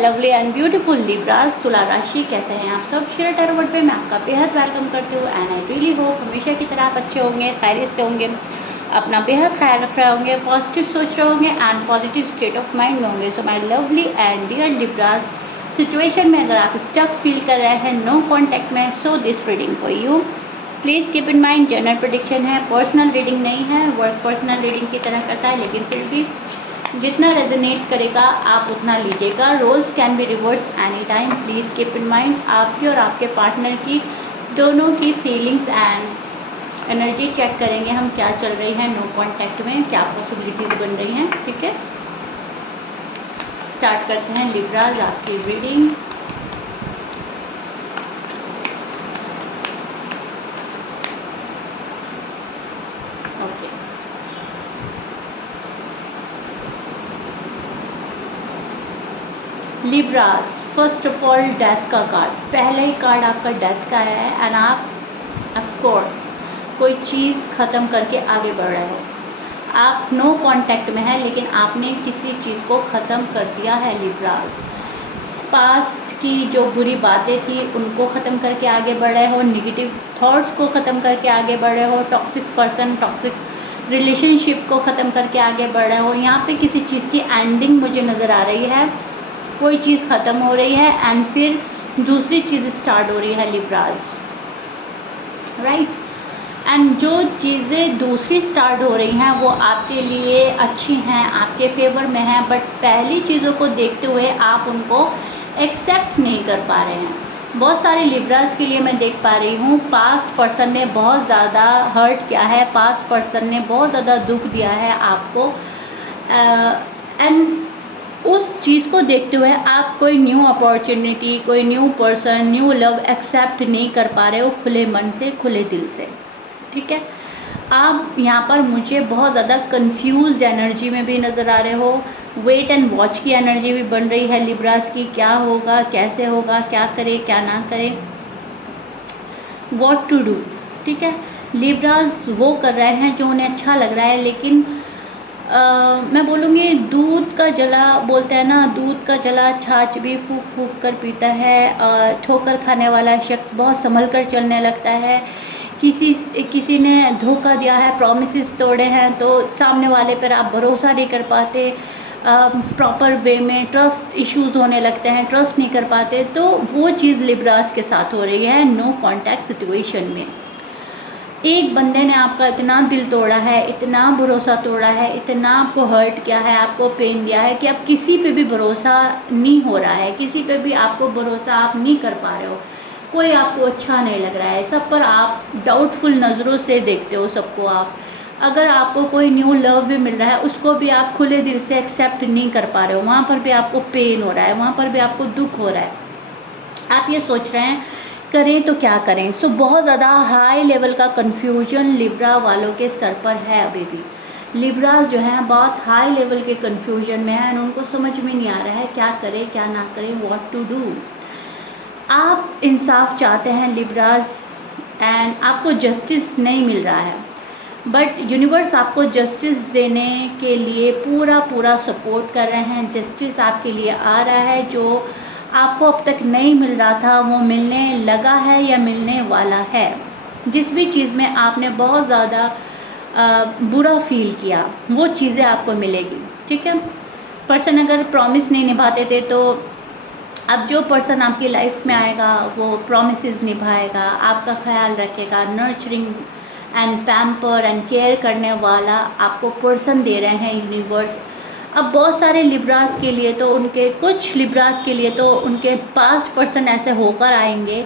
Lovely and beautiful Libras तुला राशि, कैसे हैं आप सब। शेयर टैरोट पे मैं आपका बेहद वेलकम करती हूँ एंड आई रियली होप हमेशा की तरह आप अच्छे होंगे, खैरियत से होंगे, अपना बेहद ख्याल रख रहे होंगे, पॉजिटिव सोच रहे होंगे and positive state of mind में होंगे। So my lovely and dear Libras, situation में अगर आप स्टक फील कर रहे हैं नो कॉन्टैक्ट में, so this reading for you. Please keep in mind general prediction है, पर्सनल रीडिंग नहीं है। वर्क पर्सनल रीडिंग की तरह करता है, लेकिन फिर भी जितना रेजोनेट करेगा आप उतना लीजिएगा। Roles can be reverse any time. Please keep in mind आपकी और आपके पार्टनर की दोनों की फीलिंग्स एंड एनर्जी चेक करेंगे हम, क्या चल रही है नो कॉन्टैक्ट में, क्या पॉसिबिलिटीज बन रही हैं। ठीक है, स्टार्ट करते हैं लिब्राज आपकी reading. Okay, Libras, first of all death का कार्ड, पहला ही कार्ड आपका डेथ का है एंड आप ऑफ कोर्स कोई चीज़ ख़त्म करके आगे बढ़ रहे हो। आप नो कांटेक्ट में है लेकिन आपने किसी चीज़ को ख़त्म कर दिया है लिब्रास। पास्ट की जो बुरी बातें थी उनको ख़त्म करके आगे बढ़ रहे हो, निगेटिव थॉट्स को ख़त्म करके आगे बढ़ रहे हो, टॉक्सिक पर्सन, टॉक्सिक रिलेशनशिप को ख़त्म करके आगे बढ़ रहे हो। यहाँ पे किसी चीज़ की एंडिंग मुझे नज़र आ रही है, कोई चीज़ ख़त्म हो रही है एंड फिर दूसरी चीज़ स्टार्ट हो रही है लिब्रास, राइट। एंड जो चीज़ें दूसरी स्टार्ट हो रही हैं वो आपके लिए अच्छी हैं, आपके फेवर में हैं, बट पहली चीज़ों को देखते हुए आप उनको एक्सेप्ट नहीं कर पा रहे हैं। बहुत सारे लिब्रास के लिए मैं देख पा रही हूँ पास्ट पर्सन ने बहुत ज़्यादा हर्ट किया है, पास्ट पर्सन ने बहुत ज़्यादा दुख दिया है आपको एंड उस चीज़ को देखते हुए आप कोई न्यू अपॉर्चुनिटी, कोई new person, new love accept नहीं कर पा रहे हो खुले मन से, खुले दिल से। ठीक है, आप यहाँ पर मुझे बहुत ज़्यादा कंफ्यूज्ड एनर्जी में भी नज़र आ रहे हो, वेट एंड वॉच की एनर्जी भी बन रही है लिब्रास की। क्या होगा, कैसे होगा, क्या करे क्या ना करे, व्हाट टू डू। ठीक है, लिब्रास वो कर रहे हैं जो उन्हें अच्छा लग रहा है, लेकिन मैं बोलूँगी दूध का जला, बोलते हैं ना, दूध का जला छाछ भी फूक फूक कर पीता है। ठोकर खाने वाला शख्स बहुत संभल कर चलने लगता है। किसी ने धोखा दिया है, प्रॉमिसेस तोड़े हैं, तो सामने वाले पर आप भरोसा नहीं कर पाते, प्रॉपर वे में ट्रस्ट इश्यूज होने लगते हैं, ट्रस्ट नहीं कर पाते। तो वो चीज़ लिब्रास के साथ हो रही है नो कॉन्टैक्ट सिचुएशन में। एक बंदे ने आपका इतना दिल तोड़ा है, इतना भरोसा तोड़ा है, इतना आपको हर्ट किया है, आपको पेन दिया है कि अब किसी पे भी भरोसा नहीं हो रहा है, किसी पे भी आपको भरोसा आप नहीं कर पा रहे हो, कोई आपको अच्छा नहीं लग रहा है, सब पर आप डाउटफुल नज़रों से देखते हो सबको आप। अगर आपको कोई न्यू लव भी मिल रहा है उसको भी आप खुले दिल से एक्सेप्ट नहीं कर पा रहे हो, वहाँ पर भी आपको पेन हो रहा है, वहाँ पर भी आपको दुख हो रहा है। आप ये सोच रहे हैं करें तो क्या करें। सो बहुत ज़्यादा हाई लेवल का कन्फ्यूजन लिब्रा वालों के सर पर है अभी भी। लिब्रा जो है बहुत हाई लेवल के कन्फ्यूजन में है, उनको समझ में नहीं आ रहा है क्या करें क्या ना करें, व्हाट टू डू। आप इंसाफ चाहते हैं लिब्रास एंड आपको जस्टिस नहीं मिल रहा है, बट यूनिवर्स आपको जस्टिस देने के लिए पूरा पूरा सपोर्ट कर रहे हैं। जस्टिस आपके लिए आ रहा है, जो आपको अब तक नहीं मिल रहा था वो मिलने लगा है या मिलने वाला है। जिस भी चीज़ में आपने बहुत ज़्यादा बुरा फील किया वो चीज़ें आपको मिलेगी। ठीक है, पर्सन अगर प्रॉमिस नहीं निभाते थे तो अब जो पर्सन आपकी लाइफ में आएगा वो प्रॉमिसेस निभाएगा, आपका ख्याल रखेगा, nurturing and pamper and care करने वाला आपको पर्सन दे रहे हैं यूनिवर्स। अब बहुत सारे लिब्रास के लिए तो कुछ लिब्रास के लिए तो उनके पास्ट पर्सन ऐसे होकर आएंगे,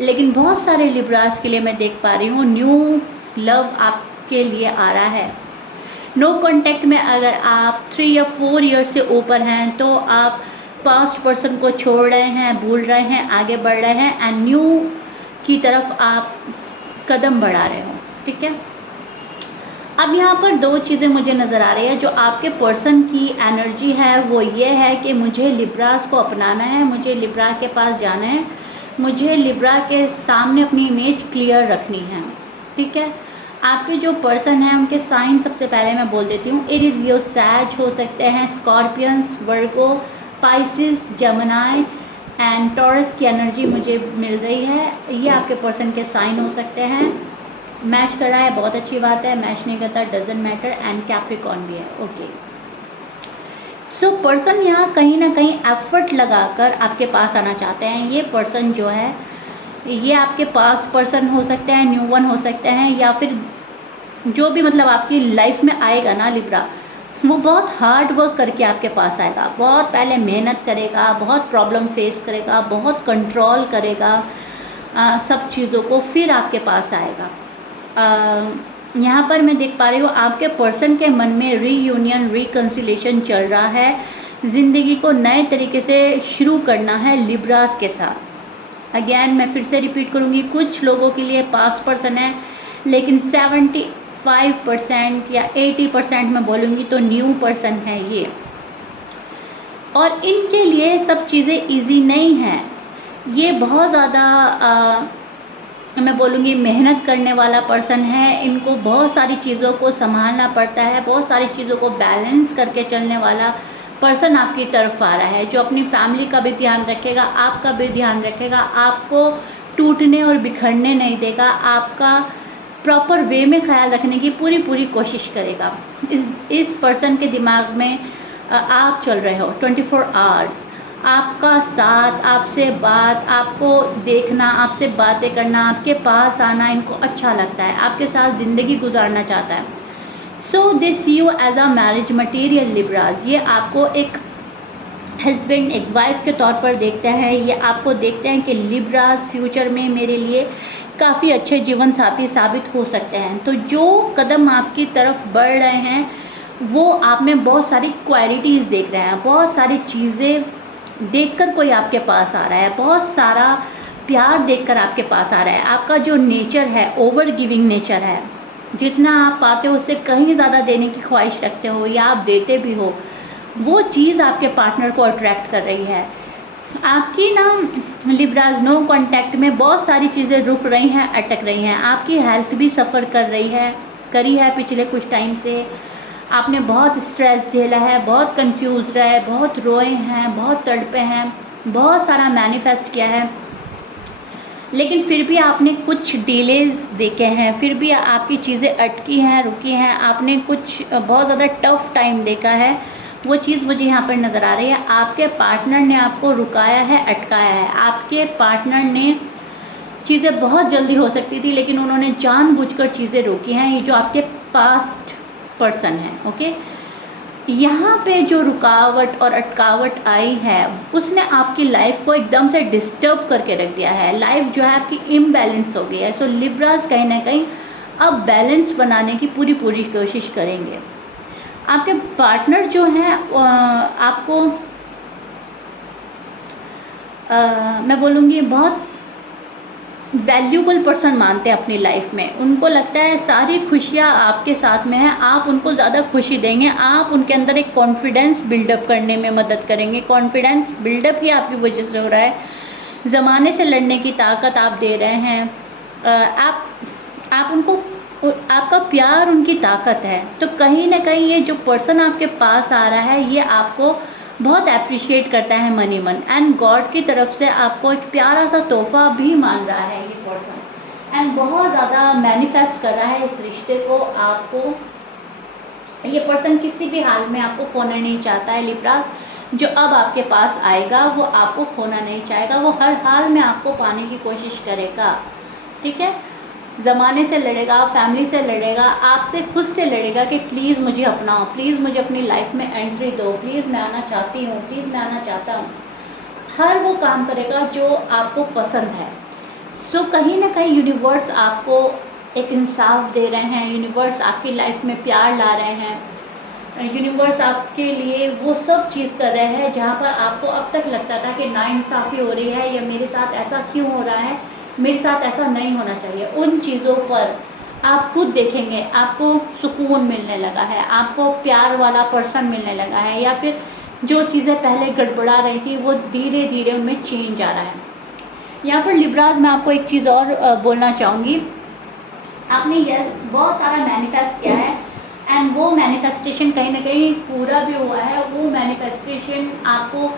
लेकिन बहुत सारे लिब्रास के लिए मैं देख पा रही हूँ न्यू लव आपके लिए आ रहा है। नो कॉन्टैक्ट में अगर आप 3 या 4 ईयर से ऊपर हैं तो आप पास्ट पर्सन को छोड़ रहे हैं, भूल रहे हैं, आगे बढ़ रहे हैं एंड न्यू की तरफ आप कदम बढ़ा रहे हो। ठीक है, अब यहाँ पर दो चीज़ें मुझे नज़र आ रही है। जो आपके पर्सन की एनर्जी है वो ये है कि मुझे लिब्रास को अपनाना है, मुझे लिब्रा के पास जाना है, मुझे लिब्रा के सामने अपनी इमेज क्लियर रखनी है। ठीक है, आपके जो पर्सन हैं उनके साइन सबसे पहले मैं बोल देती हूँ। एरीज, लियो, सैज हो सकते हैं, Scorpions, Virgos, Pisces, Gemini and Taurus की एनर्जी मुझे मिल रही है। ये आपके पर्सन के साइन हो सकते हैं। मैच कर रहा है, बहुत अच्छी बात है। मैच नहीं करता, डजेंट मैटर। एंड कैप्रिकॉर्न भी है। ओके, सो पर्सन यहाँ कहीं ना कहीं एफर्ट लगाकर आपके पास आना चाहते हैं। ये पर्सन जो है, ये आपके पास पर्सन हो सकते हैं, न्यू वन हो सकते हैं, या फिर जो भी मतलब आपकी लाइफ में आएगा ना लिब्रा, वो बहुत हार्ड वर्क करके आपके पास आएगा। बहुत पहले मेहनत करेगा, बहुत प्रॉब्लम फेस करेगा, बहुत कंट्रोल करेगा सब चीज़ों को, फिर आपके पास आएगा। यहाँ पर मैं देख पा रही हूँ आपके पर्सन के मन में रीयूनियन, रिकन्सिलेशन चल रहा है। ज़िंदगी को नए तरीके से शुरू करना है लिब्रास के साथ। अगेन मैं फिर से रिपीट करूँगी, कुछ लोगों के लिए पास्ट पर्सन है, लेकिन 75% या 80% मैं बोलूँगी तो न्यू पर्सन है ये। और इनके लिए सब चीज़ें इजी नहीं हैं। ये बहुत ज़्यादा मैं बोलूँगी मेहनत करने वाला पर्सन है। इनको बहुत सारी चीज़ों को संभालना पड़ता है, बहुत सारी चीज़ों को बैलेंस करके चलने वाला पर्सन आपकी तरफ आ रहा है, जो अपनी फैमिली का भी ध्यान रखेगा, आपका भी ध्यान रखेगा, आपको टूटने और बिखरने नहीं देगा, आपका प्रॉपर वे में ख्याल रखने की पूरी कोशिश करेगा। इस पर्सन के दिमाग में आप चल रहे हो 24 आवर्स। आपका साथ, आपसे बात, आपको देखना, आपसे बातें करना, आपके पास आना इनको अच्छा लगता है, आपके साथ ज़िंदगी गुजारना चाहता है। So they see you as a marriage material Libras. ये आपको एक हस्बैंड, एक वाइफ के तौर पर देखते हैं। ये आपको देखते हैं कि लिब्रास फ्यूचर में मेरे लिए काफ़ी अच्छे जीवन साथी साबित हो सकते हैं। तो जो कदम आपकी तरफ बढ़ रहे हैं वो आप में बहुत सारी क्वालिटीज़ देख रहे हैं, बहुत सारी चीज़ें देखकर कोई आपके पास आ रहा है, बहुत सारा प्यार देखकर आपके पास आ रहा है। आपका जो नेचर है, ओवर गिविंग नेचर है, जितना आप पाते हो उससे कहीं ज़्यादा देने की ख्वाहिश रखते हो या आप देते भी हो, वो चीज़ आपके पार्टनर को अट्रैक्ट कर रही है। आपकी ना लिब्रास नो कांटेक्ट में बहुत सारी चीज़ें रुक रही हैं, अटक रही हैं। आपकी हेल्थ भी सफ़र करी है पिछले कुछ टाइम से। आपने बहुत स्ट्रेस झेला है, बहुत कंफ्यूज रहे, बहुत रोए हैं, बहुत तड़पे हैं, बहुत सारा मैनिफेस्ट किया है, लेकिन फिर भी आपने कुछ डिलेज देखे हैं, फिर भी आपकी चीज़ें अटकी हैं, रुकी हैं। आपने कुछ बहुत ज़्यादा टफ टाइम देखा है, वो चीज़ मुझे यहाँ पर नज़र आ रही है। आपके पार्टनर ने आपको रुकाया है, अटकाया है। आपके पार्टनर ने चीज़ें बहुत जल्दी हो सकती थी, लेकिन उन्होंने जानबूझकर चीज़ें रोकी हैं। ये जो आपके पास्ट पर्सन है, ओके। यहाँ पे जो रुकावट और अटकावट आई है उसने आपकी लाइफ को एकदम से डिस्टर्ब करके रख दिया है। लाइफ जो है आपकी इम्बैलेंस हो गई है। सो लिब्रास कहीं ना कहीं अब बैलेंस बनाने की पूरी कोशिश करेंगे। आपके पार्टनर जो हैं आपको मैं बोलूँगी बहुत वैल्यूबल पर्सन मानते हैं अपनी लाइफ में। उनको लगता है सारी खुशियाँ आपके साथ में है, आप उनको ज़्यादा खुशी देंगे, आप उनके अंदर एक कॉन्फिडेंस बिल्डअप करने में मदद करेंगे। कॉन्फिडेंस बिल्डअप ही आपकी वजह से हो रहा है। ज़माने से लड़ने की ताकत आप दे रहे हैं। आप उनको, आपका प्यार उनकी ताकत है। तो कहीं ना कहीं ये जो पर्सन आपके पास आ रहा है ये आपको बहुत अप्रिशिएट करता है मनी मन, एंड गॉड की तरफ से आपको एक प्यारा सा तोहफा भी मान रहा है ये पर्सन, एंड बहुत ज़्यादा मैनिफेस्ट कर रहा है इस रिश्ते को। आपको ये पर्सन किसी भी हाल में आपको खोना नहीं चाहता है लिब्रास। जो अब आपके पास आएगा वो आपको खोना नहीं चाहेगा, वो हर हाल में आपको पाने की कोशिश करेगा, ठीक है। ज़माने से लड़ेगा, फैमिली से लड़ेगा, आपसे खुद से लड़ेगा कि प्लीज़ मुझे अपनाओ, प्लीज़ मुझे अपनी लाइफ में एंट्री दो, प्लीज़ मैं आना चाहती हूँ, प्लीज़ मैं आना चाहता हूँ। हर वो काम करेगा जो आपको पसंद है। सो कहीं ना कहीं यूनिवर्स आपको एक इंसाफ दे रहे हैं, यूनिवर्स आपकी लाइफ में प्यार ला रहे हैं, यूनिवर्स आपके लिए वो सब चीज़ कर रहे हैं जहाँ पर आपको अब तक लगता था कि नाइंसाफ़ी हो रही है या मेरे साथ ऐसा क्यों हो रहा है, मेरे साथ ऐसा नहीं होना चाहिए। उन चीज़ों पर आप खुद देखेंगे आपको सुकून मिलने लगा है, आपको प्यार वाला पर्सन मिलने लगा है, या फिर जो चीज़ें पहले गड़बड़ा रही थी वो धीरे धीरे उनमें चेंज आ रहा है। यहाँ पर लिब्रास मैं आपको एक चीज़ और बोलना चाहूँगी। आपने यह बहुत सारा मैनिफेस्ट किया है एंड वो मैनिफेस्टेशन कहीं ना कहीं पूरा भी हुआ है। वो मैनिफेस्टेशन आपको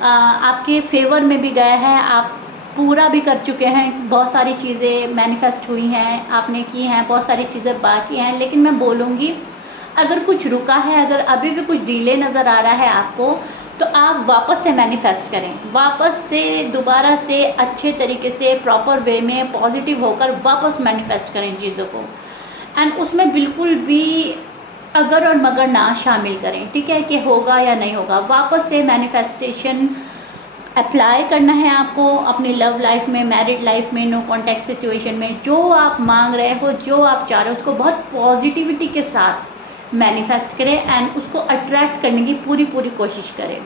आपके फेवर में भी गया है, आप पूरा भी कर चुके हैं। बहुत सारी चीज़ें मैनिफेस्ट हुई हैं, आपने की हैं, बहुत सारी चीज़ें बाकी हैं। लेकिन मैं बोलूँगी अगर कुछ रुका है, अगर अभी भी कुछ डिले नज़र आ रहा है आपको, तो आप वापस से मैनिफेस्ट करें, वापस से दोबारा से अच्छे तरीके से प्रॉपर वे में पॉजिटिव होकर वापस मैनिफेस्ट करें चीज़ों को। एंड उसमें बिल्कुल भी अगर और मगर ना शामिल करें, ठीक है, कि होगा या नहीं होगा। वापस से मैनिफेस्टेशन अप्लाई करना है आपको अपनी लव लाइफ में, मैरिड लाइफ में, नो कॉन्टैक्ट सिचुएशन में। जो आप मांग रहे हो, जो आप चाह रहे हो, उसको बहुत पॉजिटिविटी के साथ मैनिफेस्ट करें एंड उसको अट्रैक्ट करने की पूरी कोशिश करें,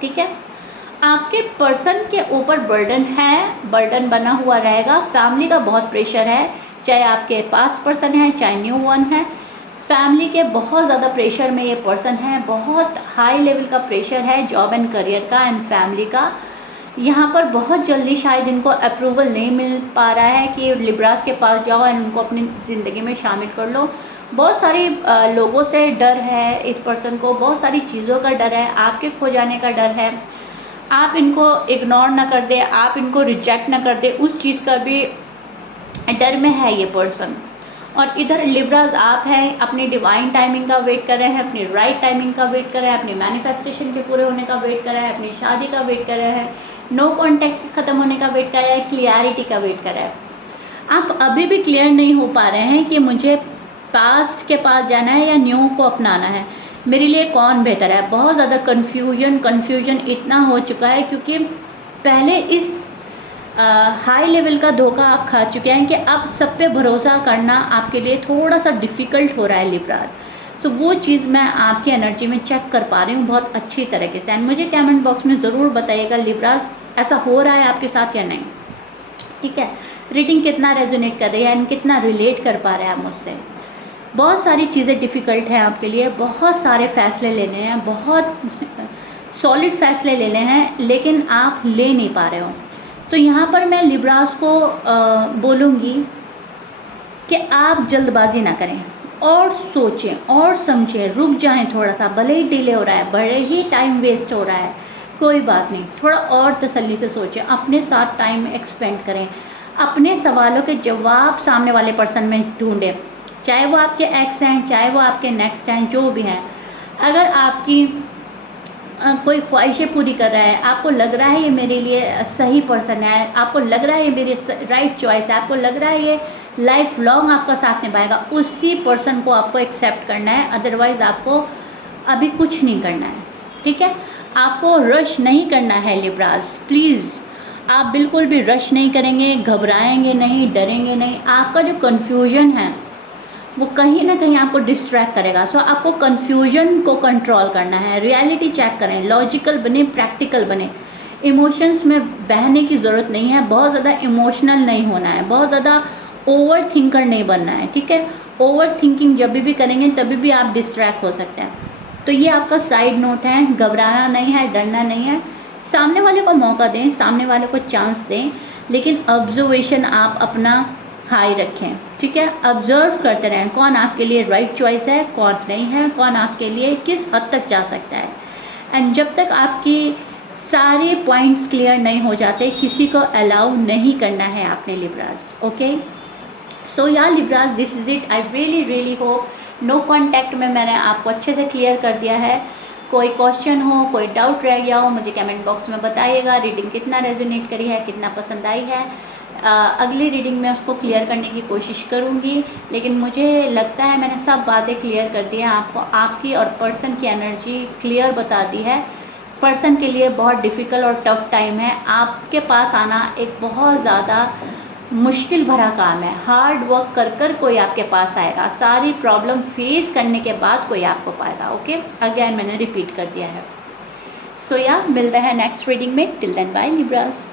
ठीक है। आपके पर्सन के ऊपर बर्डन है, बर्डन बना हुआ रहेगा, फैमिली का बहुत प्रेशर है, चाहे आपके पास पर्सन है चाहे न्यू वन है। फैमिली के बहुत ज़्यादा प्रेशर में ये पर्सन है, बहुत हाई लेवल का प्रेशर है जॉब एंड करियर का एंड फैमिली का। यहाँ पर बहुत जल्दी शायद इनको अप्रूवल नहीं मिल पा रहा है कि लिब्रास के पास जाओ एंड उनको अपनी ज़िंदगी में शामिल कर लो। बहुत सारी लोगों से डर है इस पर्सन को, बहुत सारी चीज़ों का डर है, आपके खो जाने का डर है। आप इनको इग्नोर ना कर दे, आप इनको रिजेक्ट ना कर दे, उस चीज़ का भी डर में है ये पर्सन। और इधर लिब्रास आप हैं, अपनी डिवाइन टाइमिंग का वेट कर रहे हैं, अपनी राइट टाइमिंग का वेट कर रहे हैं, अपनी मैनिफेस्टेशन के पूरे होने का वेट कर रहे हैं, अपनी शादी का वेट कर रहे हैं, नो कॉन्टैक्ट खत्म होने का वेट कर रहे हैं, क्लियरिटी का वेट कर रहे हैं। आप अभी भी क्लियर नहीं हो पा रहे हैं कि मुझे पास्ट के पास जाना है या न्यू को अपनाना है, मेरे लिए कौन बेहतर है। बहुत ज़्यादा कन्फ्यूजन इतना हो चुका है क्योंकि पहले इस हाई लेवल का धोखा आप खा चुके हैं कि अब सब पे भरोसा करना आपके लिए थोड़ा सा डिफ़िकल्ट हो रहा है लिब्रास। सो वो चीज़ मैं आपकी एनर्जी में चेक कर पा रही हूँ बहुत अच्छी तरीके से। एंड मुझे कमेंट बॉक्स में ज़रूर बताइएगा लिब्रास ऐसा हो रहा है आपके साथ या नहीं, ठीक है। रीडिंग कितना रेजोनेट कर रही है एंड कितना रिलेट कर पा रहे हैं आप मुझसे। बहुत सारी चीज़ें डिफ़िकल्ट हैं आपके लिए, बहुत सारे फैसले लेने हैं, बहुत सॉलिड फैसले लेने हैं, लेकिन आप ले नहीं पा रहे हो। तो यहाँ पर मैं लिब्रास को बोलूँगी कि आप जल्दबाजी ना करें और सोचें और समझें, रुक जाएं थोड़ा सा। भले ही डिले हो रहा है, भले ही टाइम वेस्ट हो रहा है, कोई बात नहीं, थोड़ा और तसल्ली से सोचें, अपने साथ टाइम एक्सपेंड करें, अपने सवालों के जवाब सामने वाले पर्सन में ढूंढें, चाहे वो आपके एक्स हैं, चाहे वो आपके नेक्स्ट हैं, जो भी हैं। अगर आपकी कोई ख्वाहिशें पूरी कर रहा है, आपको लग रहा है ये मेरे लिए सही पर्सन है, आपको लग रहा है ये मेरी राइट चॉइस है, आपको लग रहा है ये लाइफ लॉन्ग आपका साथ निभाएगा, उसी पर्सन को आपको एक्सेप्ट करना है। अदरवाइज़ आपको अभी कुछ नहीं करना है, ठीक है। आपको रश नहीं करना है लिब्रास, प्लीज़। आप बिल्कुल भी रश नहीं करेंगे, घबराएंगे नहीं, डरेंगे नहीं। आपका जो कन्फ्यूजन है वो कहीं ना कहीं आपको डिस्ट्रैक्ट करेगा। सो आपको कन्फ्यूजन को कंट्रोल करना है, रियलिटी चेक करें, लॉजिकल बने, प्रैक्टिकल बने। इमोशंस में बहने की ज़रूरत नहीं है, बहुत ज़्यादा इमोशनल नहीं होना है, बहुत ज़्यादा ओवर थिंकर नहीं बनना है, ठीक है। ओवर थिंकिंग जब भी करेंगे तभी भी आप डिस्ट्रैक्ट हो सकते हैं। तो ये आपका साइड नोट है, घबराना नहीं है, डरना नहीं है। सामने वाले को मौका दें, सामने वाले को चांस दें, लेकिन ऑब्जर्वेशन आप अपना हाई रखें, ठीक है। ऑब्जर्व करते रहें कौन आपके लिए राइट चॉइस है, कौन नहीं है, कौन आपके लिए किस हद तक जा सकता है। एंड जब तक आपकी सारे पॉइंट्स क्लियर नहीं हो जाते, किसी को अलाउ नहीं करना है आपने लिब्रास, ओके। सो या Libras, this is it. I really hope no contact में मैंने आपको अच्छे से क्लियर कर दिया है। कोई क्वेश्चन हो, कोई डाउट रह गया हो, मुझे कमेंट बॉक्स में बताइएगा। रीडिंग कितना रेजोनेट करी है, कितना पसंद आई है। अगली रीडिंग में उसको क्लियर करने की कोशिश करूँगी, लेकिन मुझे लगता है मैंने सब बातें क्लियर कर दी हैं आपको। आपकी और पर्सन की एनर्जी क्लियर बता दी है। पर्सन के लिए बहुत डिफ़िकल्ट और टफ टाइम है। आपके पास आना एक बहुत ज़्यादा मुश्किल भरा काम है। हार्ड वर्क कर कोई आपके पास आएगा, सारी प्रॉब्लम फेस करने के बाद कोई आपको पाएगा, ओके। अगेन मैंने रिपीट कर दिया है। सो या मिलते हैं नेक्स्ट रीडिंग में। Till then bye Libras.